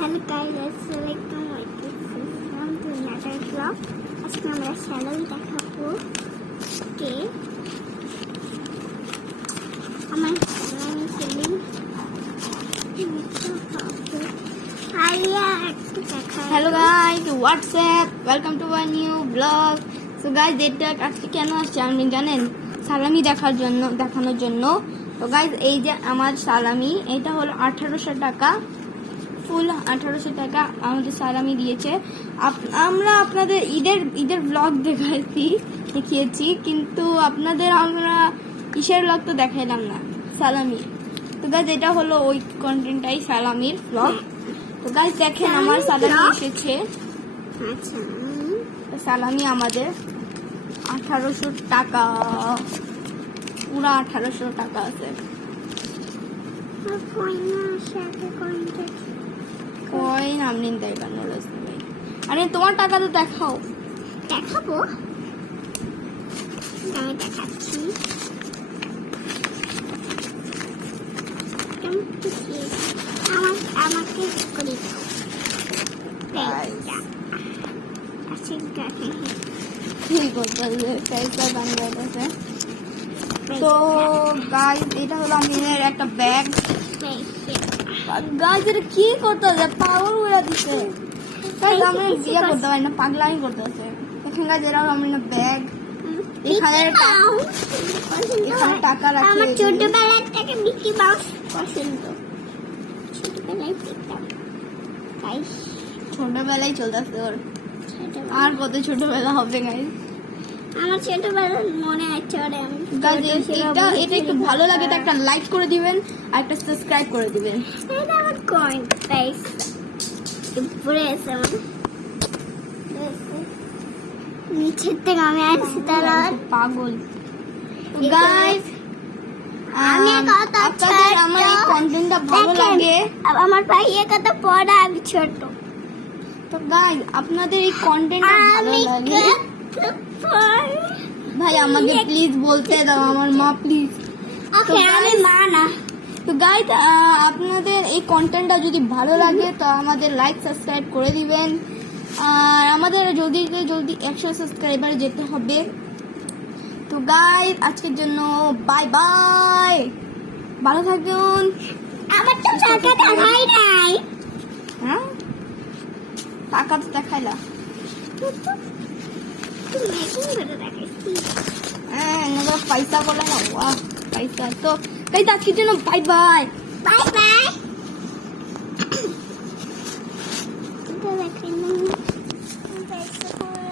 Hello guys, assalamualaikum warahmatullahi to another vlog. আজকে আমরা salami দেখাবো। ওকে, আমার স্যালামি feeling Hello guys, what's up? Welcome to our new vlog. So guys, এটা আজকে কেন আসছে আপনি জানেন? সালামি দেখানোর জন্য। তো গাইজ এই যে আমার সালামি, এটা হলো 1800 টাকা, ফুল 1800 টাকা আমাদের সালামি দিয়েছে। আমরা আপনাদের ঈদের ব্লগ দেখিয়েছি, কিন্তু আপনাদের আমরা কিসের ব্লগ তো দেখাইলাম না, সালামি। তো গাইজ এটা হলো ওই কন্টেন্টটাই, সালামির ব্লগ। তো গাইজ দেখেন আমার সালামি এসেছে। সালামি আমাদের 1800 টাকা, পুরা 1800 টাকা আছে। কয়েন আপনি দেখান, আরে তোমার টাকা তো দেখাবো, আমি দেখাচ্ছি। আমাকে করি তো গাইজ এটা হলো আমার একটা ব্যাগ। গাইজ এটা কি করতে হবে, পাগল করে দিচ্ছে। গাইজ আমরা বিয়ে করতে পারি না, পাগলামি করতে হচ্ছে। দেখেন গাইজ এটা হলো আমার ব্যাগ, এখানে টাকা রাখি। আমার ছোটবেলার থেকে মিকি মাউস পছন্দ, ছোটবেলায় দেখতাম। ছোটবেলায় চলতেছে ওর, আর কত ছোটবেলা হবে গাইজ। আমার ছোটবেলার মনে আছে। এটা একটু ভালো লাগে তো একটা লাইক করে দিবেন আর একটা সাবস্ক্রাইব করে দিবেন। এটা আমার কয়েন গাইস, উপরে আছে আমার নিচের থেকে আমি আসছি তারা পাগল। গাইস আমি কত আপনাদের আমার এই কন্টেন্টটা ভালো লাগে, আমার ভাইয়ের কত পড়া, আমি ছোট। তো গাইস আপনাদের এই কন্টেন্টটা ভালো লাগে ভাই আমাকে প্লিজ বলতে দাও, আমার মা প্লিজ। আমি মা না। তো গাইস আপনাদের এই কন্টেন্টটা যদি ভালো লাগে তো আমাদের লাইক সাবস্ক্রাইব করে দিবেন। আর আমাদের জলদি 100 সাবস্ক্রাইবার যেতে হবে। তো গাইস আজকের জন্য বাই বাই, ভালো থাকুন। আমার তো টাকা দেখাই নাই। হ্যাঁ, টাকা তো দেখাইলা। হ্যাঁ, পয়সা বলে না, পয়সা। তো গাইস আজকের জন্য বাই বাই।